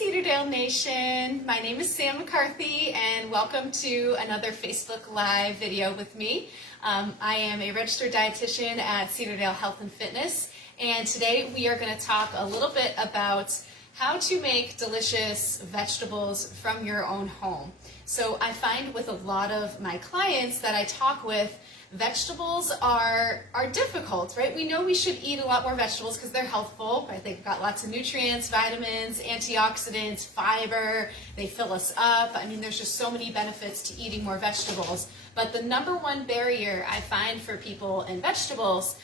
Cedardale Nation, my name is Sam McCarthy and welcome to another Facebook Live video with me. I am a registered dietitian at Cedardale Health and Fitness, and today we are going to talk a little bit about how to make delicious vegetables from your own home. So I find with a lot of my clients that I talk with, vegetables are difficult, right? We know we should eat a lot more vegetables because they're healthful, right? They've got lots of nutrients, vitamins, antioxidants, fiber, they fill us up. I mean, there's just so many benefits to eating more vegetables. But the number one barrier I find for people in vegetables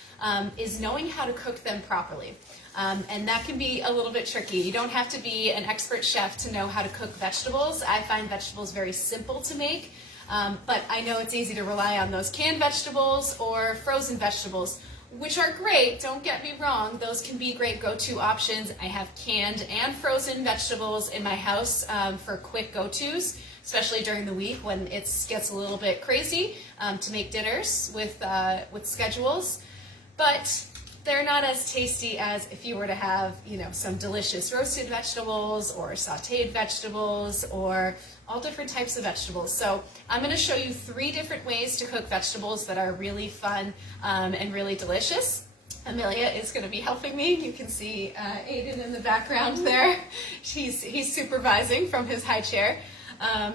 is knowing how to cook them properly. And that can be a little bit tricky. You don't have to be an expert chef to know how to cook vegetables. I find vegetables very simple to make. But I know it's easy to rely on those canned vegetables or frozen vegetables, which are great, don't get me wrong, those can be great go-to options. I have canned and frozen vegetables in my house for quick go-tos, especially during the week when it gets a little bit crazy to make dinners with schedules. But they're not as tasty as if you were to have, some delicious roasted vegetables or sauteed vegetables or all different types of vegetables. So I'm going to show you 3 different ways to cook vegetables that are really fun and really delicious. Amelia is going to be helping me. You can see Aiden in the background there. He's supervising from his high chair.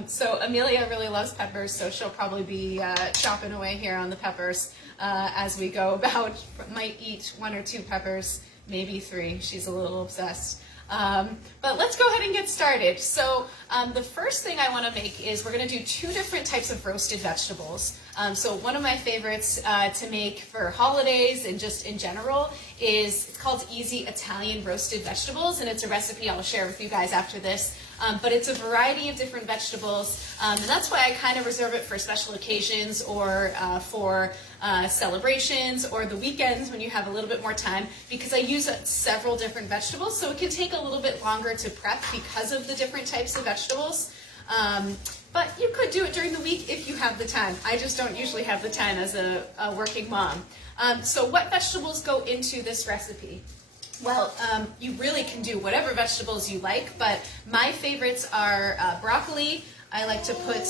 So Amelia really loves peppers, so she'll probably be chopping away here on the peppers as we go about. Might eat 1 or 2 peppers, maybe 3. She's a little obsessed. But let's go ahead and get started. So the first thing I want to make is we're going to do 2 different types of roasted vegetables. So one of my favorites to make for holidays and just in general is, it's called Easy Italian Roasted Vegetables, and it's a recipe I'll share with you guys after this. But it's a variety of different vegetables, and that's why I kind of reserve it for special occasions or for celebrations or the weekends when you have a little bit more time, because I use several different vegetables, so it can take a little bit longer to prep because of the different types of vegetables. But you could do it during the week if you have the time. I just don't usually have the time as a working mom. So what vegetables go into this recipe? Well, you really can do whatever vegetables you like, but my favorites are broccoli. I like to put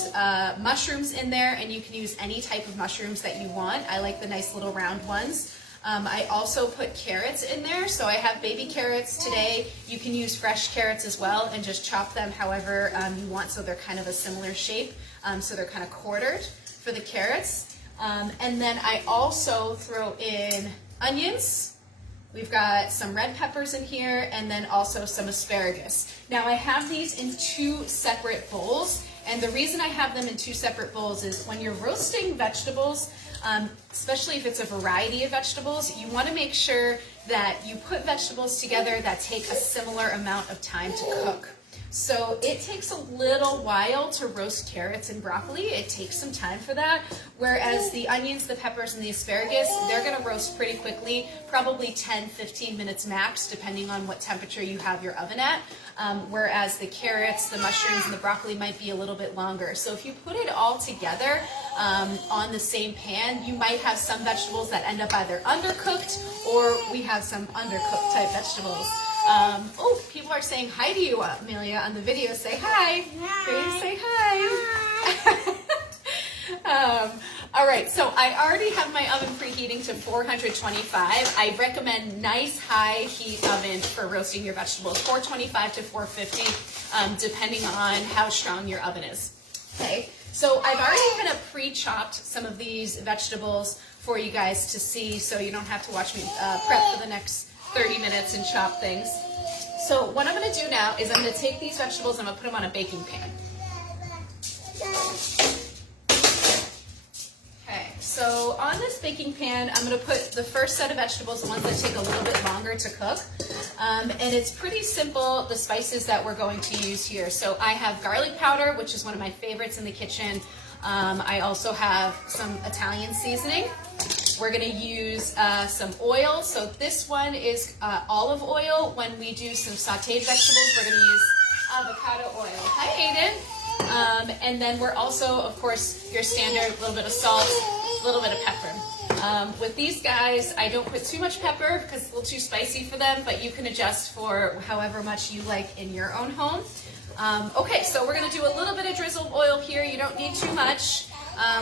mushrooms in there, and you can use any type of mushrooms that you want. I like the nice little round ones. I also put carrots in there, so I have baby carrots today. You can use fresh carrots as well and just chop them however you want, so they're kind of a similar shape, so they're kind of quartered for the carrots. And then I also throw in onions. We've got some red peppers in here, and then also some asparagus. Now I have these in 2 separate bowls, and the reason I have them in 2 separate bowls is when you're roasting vegetables, especially if it's a variety of vegetables, you want to make sure that you put vegetables together that take a similar amount of time to cook. So it takes a little while to roast carrots and broccoli. It takes some time for that. Whereas the onions, the peppers, and the asparagus, they're going to roast pretty quickly, probably 10-15 minutes max, depending on what temperature you have your oven at. Whereas the carrots, the mushrooms, and the broccoli might be a little bit longer. So if you put it all together on the same pan, you might have some vegetables that end up either undercooked, or we have some undercooked type vegetables. Oh, people are saying hi to you, Amelia, on the video. Say hi. Hi. Say hi. All right, so I already have my oven preheating to 425. I recommend nice high heat oven for roasting your vegetables, 425 to 450, depending on how strong your oven is. Okay, so I've already kind of pre-chopped some of these vegetables for you guys to see, so you don't have to watch me prep for the next 30 minutes and chop things. So what I'm going to do now is I'm going to take these vegetables and I'm going to put them on a baking pan. Okay, so on this baking pan, I'm going to put the first set of vegetables, the ones that take a little bit longer to cook. And it's pretty simple, the spices that we're going to use here. So I have garlic powder, which is one of my favorites in the kitchen. I also have some Italian seasoning. We're going to use some oil. So this one is olive oil. When we do some sauteed vegetables, we're going to use avocado oil. Hi, Aiden. And then we're also, of course, your standard, a little bit of salt, a little bit of pepper. With these guys, I don't put too much pepper because it's a little too spicy for them, but you can adjust for however much you like in your own home. Okay, so we're going to do a little bit of drizzled oil here. You don't need too much.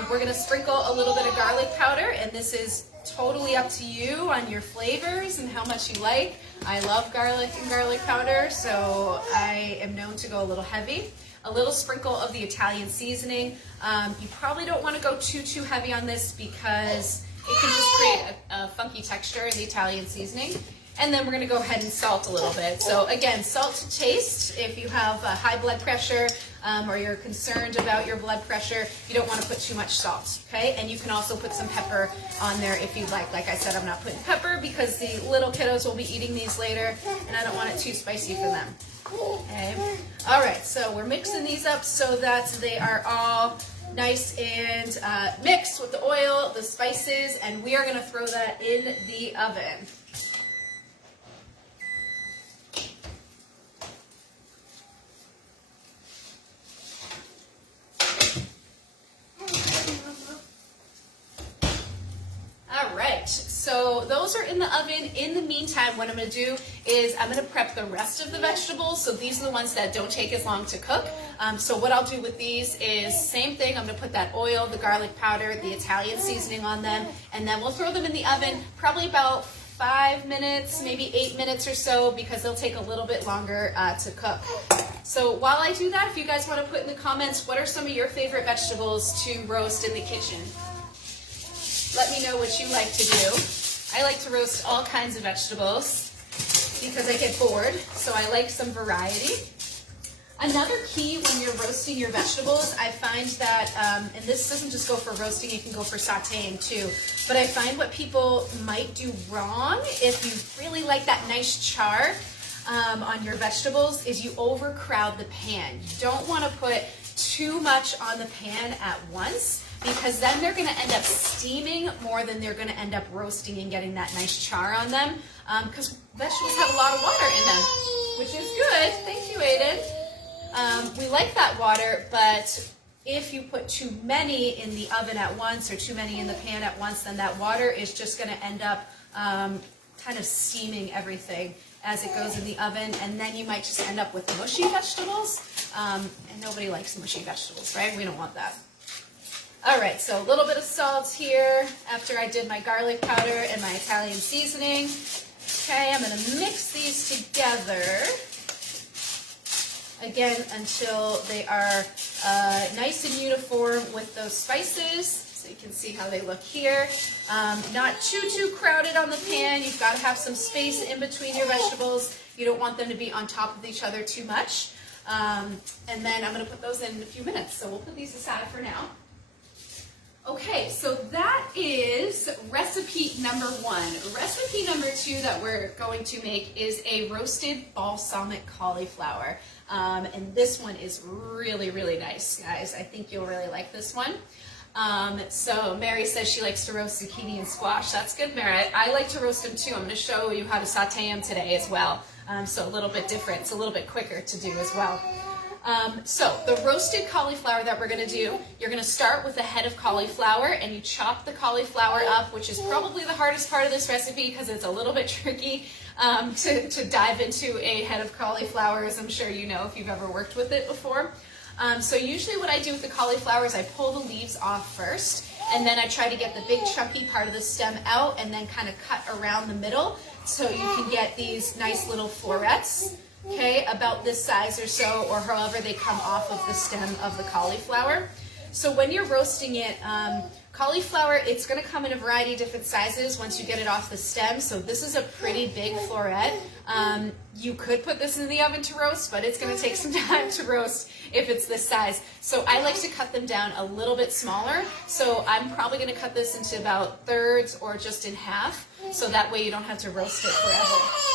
We're going to sprinkle a little bit of garlic powder, and this is totally up to you on your flavors and how much you like. I love garlic and garlic powder, so I am known to go a little heavy. A little sprinkle of the Italian seasoning. You probably don't want to go too heavy on this because it can just create a funky texture in the Italian seasoning. And then we're going to go ahead and salt a little bit. So again, salt to taste. If you have high blood pressure or you're concerned about your blood pressure, you don't want to put too much salt, okay? And you can also put some pepper on there if you'd like. Like I said, I'm not putting pepper because the little kiddos will be eating these later, and I don't want it too spicy for them. Okay. All right, so we're mixing these up so that they are all nice and mixed with the oil, the spices, and we are going to throw that in the oven. So those are in the oven. In the meantime, what I'm going to do is I'm going to prep the rest of the vegetables. So these are the ones that don't take as long to cook. So what I'll do with these is same thing. I'm going to put that oil, the garlic powder, the Italian seasoning on them, and then we'll throw them in the oven probably about 5 minutes, maybe 8 minutes or so, because they'll take a little bit longer to cook. So while I do that, if you guys want to put in the comments, what are some of your favorite vegetables to roast in the kitchen? Let me know what you like to do. I like to roast all kinds of vegetables because I get bored, so I like some variety. Another key when you're roasting your vegetables, I find that, and this doesn't just go for roasting, it can go for sauteing too, but I find what people might do wrong if you really like that nice char on your vegetables is you overcrowd the pan. You don't want to put too much on the pan at once, because then they're going to end up steaming more than they're going to end up roasting and getting that nice char on them, because vegetables have a lot of water in them, which is good. Thank you, Aiden. We like that water, but if you put too many in the oven at once or too many in the pan at once, then that water is just going to end up kind of steaming everything as it goes in the oven, and then you might just end up with mushy vegetables, and nobody likes mushy vegetables, right? We don't want that. All right, so a little bit of salt here after I did my garlic powder and my Italian seasoning. Okay, I'm going to mix these together, again, until they are nice and uniform with those spices. So you can see how they look here. Not too crowded on the pan. You've got to have some space in between your vegetables. You don't want them to be on top of each other too much. And then I'm going to put those in a few minutes. So we'll put these aside for now. Okay, so that is recipe number 1. Recipe number 2 that we're going to make is a roasted balsamic cauliflower. And this one is really, really nice, guys. I think you'll really like this one. So Mary says she likes to roast zucchini and squash. That's good, Mary. I like to roast them too. I'm going to show you how to saute them today as well. So a little bit different. It's a little bit quicker to do as well. So the roasted cauliflower that we're going to do, you're going to start with a head of cauliflower, and you chop the cauliflower up, which is probably the hardest part of this recipe because it's a little bit tricky to dive into a head of cauliflower, as I'm sure you know if you've ever worked with it before. So usually what I do with the cauliflower is I pull the leaves off first, and then I try to get the big chunky part of the stem out and then kind of cut around the middle so you can get these nice little florets. Okay, about this size or so, or however they come off of the stem of the cauliflower. So when you're roasting it, cauliflower, it's going to come in a variety of different sizes once you get it off the stem. So this is a pretty big floret. You could put this in the oven to roast, but it's going to take some time to roast if it's this size. So I like to cut them down a little bit smaller. So I'm probably going to cut this into about thirds or just in half. So that way you don't have to roast it forever.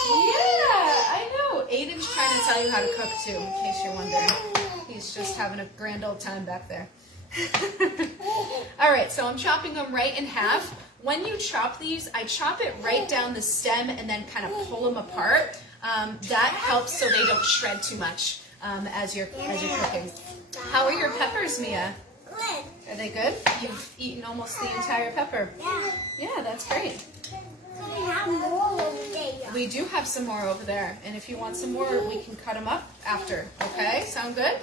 Yeah, I know. Aiden's trying to tell you how to cook too, in case you're wondering. He's just having a grand old time back there. All right, so I'm chopping them right in half. When you chop these, I chop it right down the stem and then kind of pull them apart. That helps so they don't shred too much as you're cooking. How are your peppers, Mia? Good. Are they good? You've eaten almost the entire pepper. Yeah. Yeah, that's great. We have more over there. We do have some more over there, and if you want some more, we can cut them up after. Okay, sound good?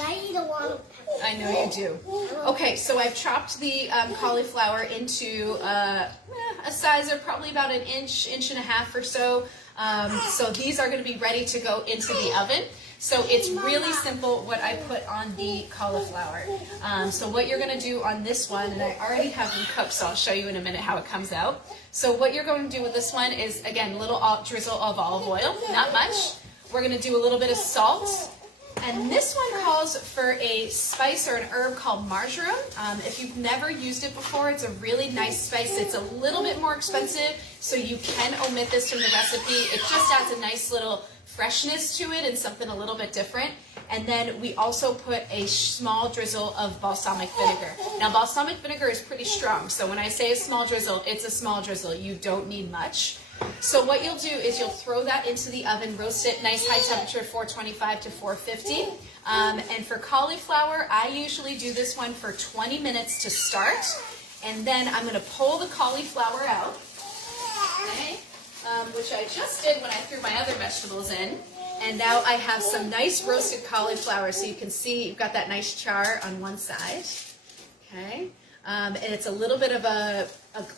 I eat a lot of pepper. I know you do. Okay, so I've chopped the cauliflower into a size of probably about an inch, inch and a half or so. So these are going to be ready to go into the oven. So it's really simple what I put on the cauliflower. So what you're going to do on this one, and I already have them cooked, so I'll show you in a minute how it comes out. So what you're going to do with this one is, again, a little drizzle of olive oil, not much. We're going to do a little bit of salt. And this one calls for a spice or an herb called marjoram. If you've never used it before, it's a really nice spice. It's a little bit more expensive, so you can omit this from the recipe. It just adds a nice little freshness to it and something a little bit different. And then we also put a small drizzle of balsamic vinegar. Now, balsamic vinegar is pretty strong, so when I say a small drizzle, it's a small drizzle. You don't need much. So what you'll do is you'll throw that into the oven, roast it nice high temperature, 425 to 450. And for cauliflower, I usually do this one for 20 minutes to start. And then I'm going to pull the cauliflower out, okay, which I just did when I threw my other vegetables in. And now I have some nice roasted cauliflower. So you can see you've got that nice char on one side, okay. And it's a little bit of a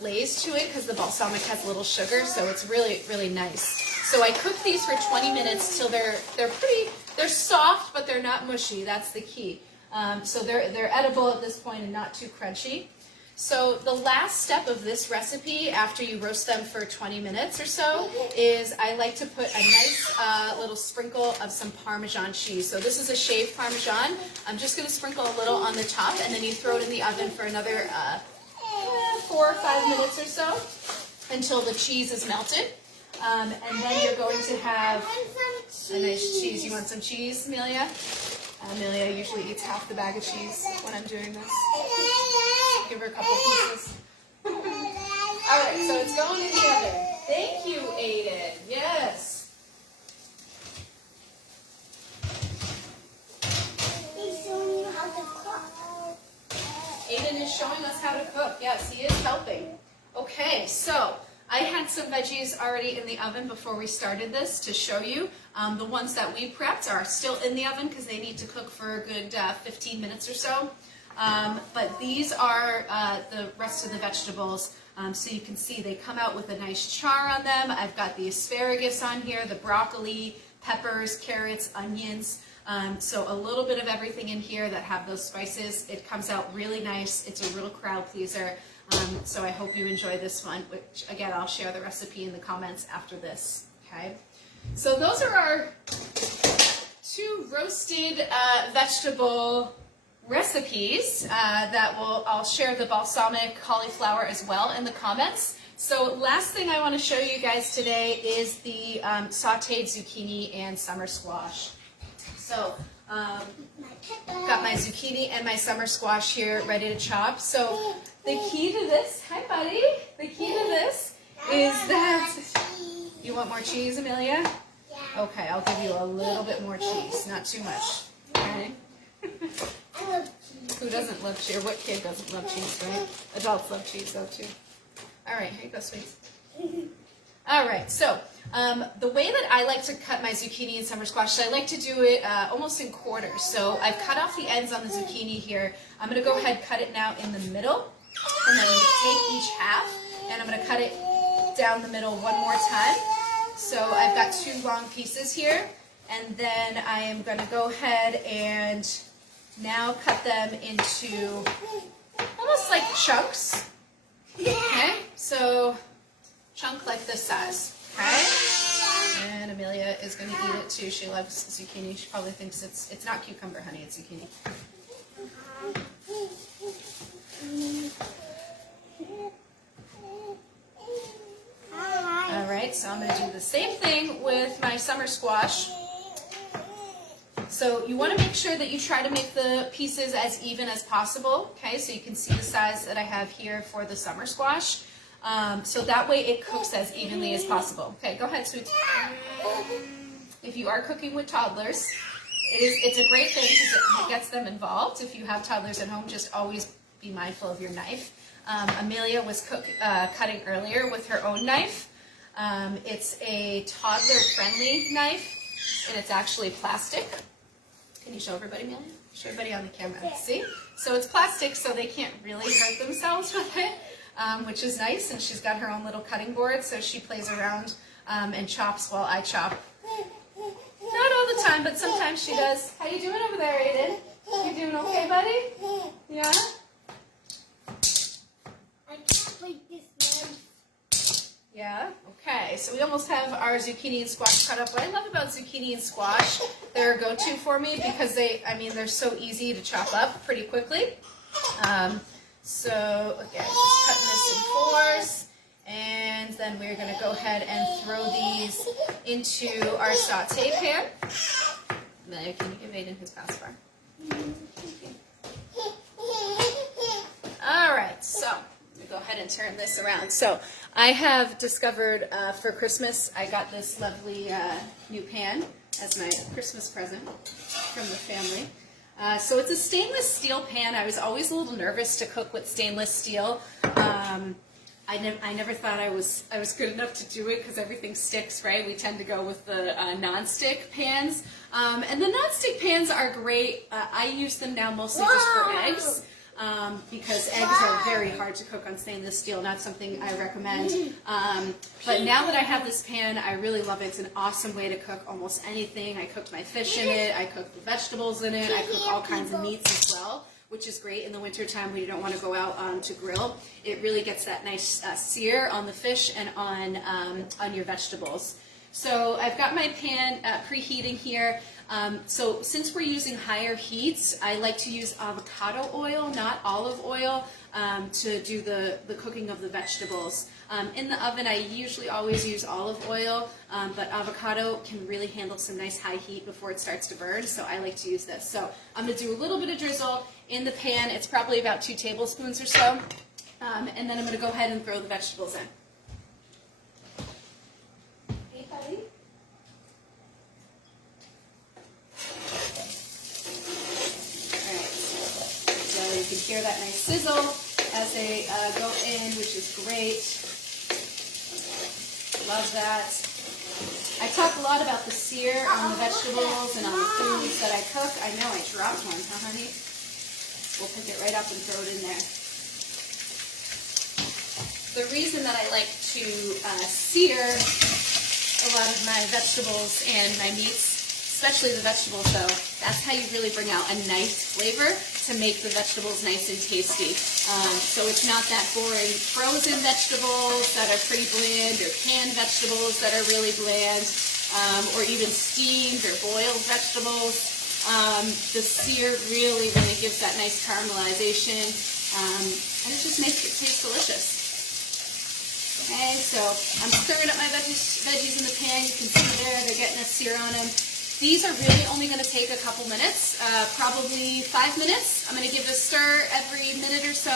glaze to it because the balsamic has a little sugar, so it's really, really nice. So I cook these for 20 minutes till they're soft, but they're not mushy. That's the key. So they're edible at this point and not too crunchy. So the last step of this recipe, after you roast them for 20 minutes or so, is I like to put a nice little sprinkle of some Parmesan cheese. So this is a shaved Parmesan. I'm just going to sprinkle a little on the top, and then you throw it in the oven for another 4 or 5 minutes or so until the cheese is melted. And then you're going to have a nice cheese. You want some cheese, Amelia? Amelia usually eats half the bag of cheese when I'm doing this. Give her a couple pieces. All right, so it's going in the oven. Thank you, Aiden. Yes. He's showing you how to cook. Aiden is showing us how to cook. Yes, he is helping. Okay, so I had some veggies already in the oven before we started this to show you. The ones that we prepped are still in the oven because they need to cook for a good 15 minutes or so. But these are the rest of the vegetables. So you can see they come out with a nice char on them. I've got the asparagus on here, the broccoli, peppers, carrots, onions. So a little bit of everything in here that have those spices. It comes out really nice. It's a real crowd pleaser. So I hope you enjoy this one, which again, I'll share the recipe in the comments after this. Okay. So those are our 2 roasted vegetable recipes I'll share the balsamic cauliflower as well in the comments. So last thing I want to show you guys today is the sauteed zucchini and summer squash. So got my zucchini and my summer squash here ready to chop. So the key to this, hi buddy, the key to this is that, you want more cheese, Amelia? Yeah. Okay, I'll give you a little bit more cheese, not too much, okay? I love cheese. Who doesn't love cheese? Or what kid doesn't love cheese, right? Adults love cheese though too. All right, here you go, sweeties. All right, so the way that I like to cut my zucchini and summer squash, I like to do it almost in quarters. So I've cut off the ends on the zucchini here. I'm going to go ahead and cut it now in the middle. And then I'm going to take each half, and I'm going to cut it down the middle one more time. So I've got 2 long pieces here. And then I am going to go ahead and now cut them into almost like chunks. Okay, so chunk like this size. Okay, and Amelia is going to eat it too. She loves zucchini. She probably thinks it's not cucumber, honey. It's zucchini. All right, so I'm going to do the same thing with my summer squash. So you want to make sure that you try to make the pieces as even as possible, okay? So you can see the size that I have here for the summer squash. So that way it cooks as evenly as possible. Okay, go ahead, sweetie. If you are cooking with toddlers, it's a great thing because it gets them involved. If you have toddlers at home, just always be mindful of your knife. Amelia was cutting earlier with her own knife. It's a toddler-friendly knife, and it's actually plastic. Can you show everybody, Amelia? Show everybody on the camera. See? So it's plastic, so they can't really hurt themselves with it, which is nice. And she's got her own little cutting board, so she plays around and chops while I chop. Not all the time, but sometimes she does. How you doing over there, Aiden? You doing okay, buddy? Yeah? I can't break this knife. Yeah? Okay, so we almost have our zucchini and squash cut up. What I love about zucchini and squash, they're a go-to for me because they're so easy to chop up pretty quickly. So, again, just cutting this in fours. And then we're going to go ahead and throw these into our saute pan. Amelia, can you give Aiden his pacifier? All right, so I'm going to go ahead and turn this around. So I have discovered for Christmas, I got this lovely new pan as my Christmas present from the family. So it's a stainless steel pan. I was always a little nervous to cook with stainless steel. I never thought I was good enough to do it because everything sticks, right? We tend to go with the non-stick pans. And the non-stick pans are great. I use them now mostly just for eggs because eggs are very hard to cook on stainless steel. Not something I recommend. But now that I have this pan, I really love it. It's an awesome way to cook almost anything. I cooked my fish in it. I cooked the vegetables in it. I cook all kinds of meats as well, which is great in the wintertime when you don't want to go out to grill. It really gets that nice sear on the fish and on your vegetables. So I've got my pan preheating here. So since we're using higher heats, I like to use avocado oil, not olive oil, to do the cooking of the vegetables. In the oven, I usually always use olive oil, but avocado can really handle some nice high heat before it starts to burn, so I like to use this. So I'm going to do a little bit of drizzle in the pan. It's probably about 2 tablespoons or so. And then I'm going to go ahead and throw the vegetables in. Hey, buddy. Alright, so you can hear that nice sizzle as they go in, which is great. Love that. I talk a lot about the sear on the vegetables and on the foods that I cook. I know I dropped one, huh, honey? We'll pick it right up and throw it in there. The reason that I like to sear a lot of my vegetables and my meats, especially the vegetables though, that's how you really bring out a nice flavor to make the vegetables nice and tasty. So it's not that boring frozen vegetables that are pretty bland or canned vegetables that are really bland, or even steamed or boiled vegetables. The sear really gives that nice caramelization, and it just makes it taste delicious. Okay, so I'm stirring up my veggies in the pan. You can see there, they're getting a sear on them. These are really only going to take a couple minutes, probably 5 minutes. I'm going to give it a stir every minute or so.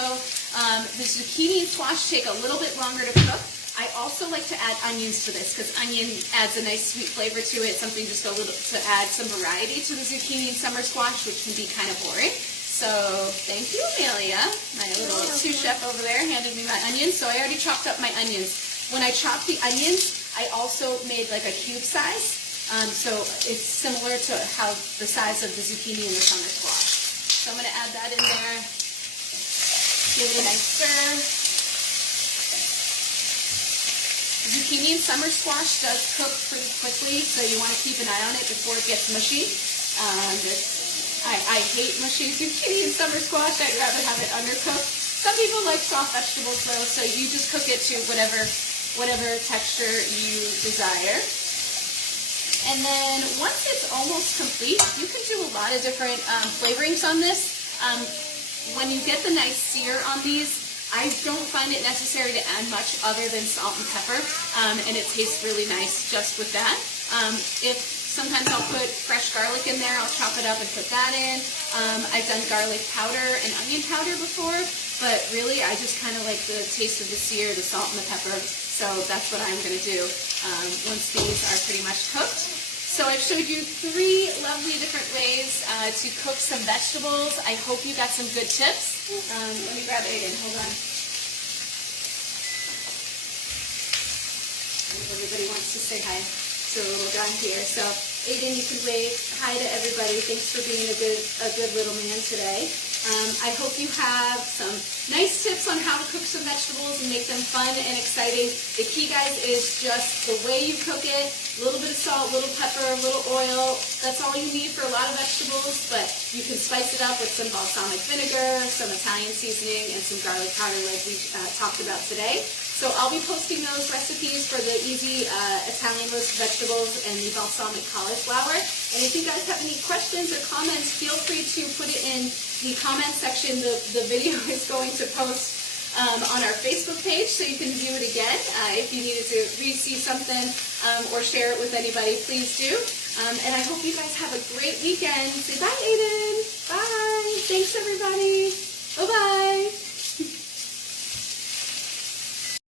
The zucchini and squash take a little bit longer to cook. I also like to add onions to this because onion adds a nice sweet flavor to it, something just a little to add some variety to the zucchini and summer squash, which can be kind of boring. So thank you, Amelia. My little sous chef over there handed me my onions. So I already chopped up my onions. When I chopped the onions, I also made like a cube size. So it's similar to how the size of the zucchini and the summer squash. So I'm going to add that in there. Give it a nice stir. Zucchini and summer squash does cook pretty quickly, so you want to keep an eye on it before it gets mushy. I hate mushy zucchini and summer squash. I'd rather have it undercooked. Some people like soft vegetables though, so you just cook it to whatever texture you desire. And then once it's almost complete, you can do a lot of different flavorings on this. When you get the nice sear on these, I don't find it necessary to add much other than salt and pepper, and it tastes really nice just with that. Sometimes I'll put fresh garlic in there. I'll chop it up and put that in. I've done garlic powder and onion powder before, but really I just kind of like the taste of the sear, the salt and the pepper, so that's what I'm going to do once these are pretty much cooked. So I've showed you 3 lovely different ways to cook some vegetables. I hope you got some good tips. Let me grab Aiden, hold on. Everybody wants to say hi to a little guy here. So Aiden, you can wave hi to everybody. Thanks for being a good little man today. I hope you have some nice tips on how to cook some vegetables and make them fun and exciting. The key, guys, is just the way you cook it. A little bit of salt, a little pepper, a little oil. That's all you need for a lot of vegetables, but you can spice it up with some balsamic vinegar, some Italian seasoning, and some garlic powder like we talked about today. So I'll be posting those recipes for the easy Italian roasted vegetables and the balsamic cauliflower. And if you guys have any questions or comments, feel free to put it in the comment section. The video is going to post on our Facebook page, so you can view it again. If you needed to re-see something or share it with anybody, please do. And I hope you guys have a great weekend. Say bye, Aiden. Bye. Thanks, everybody. Bye-bye.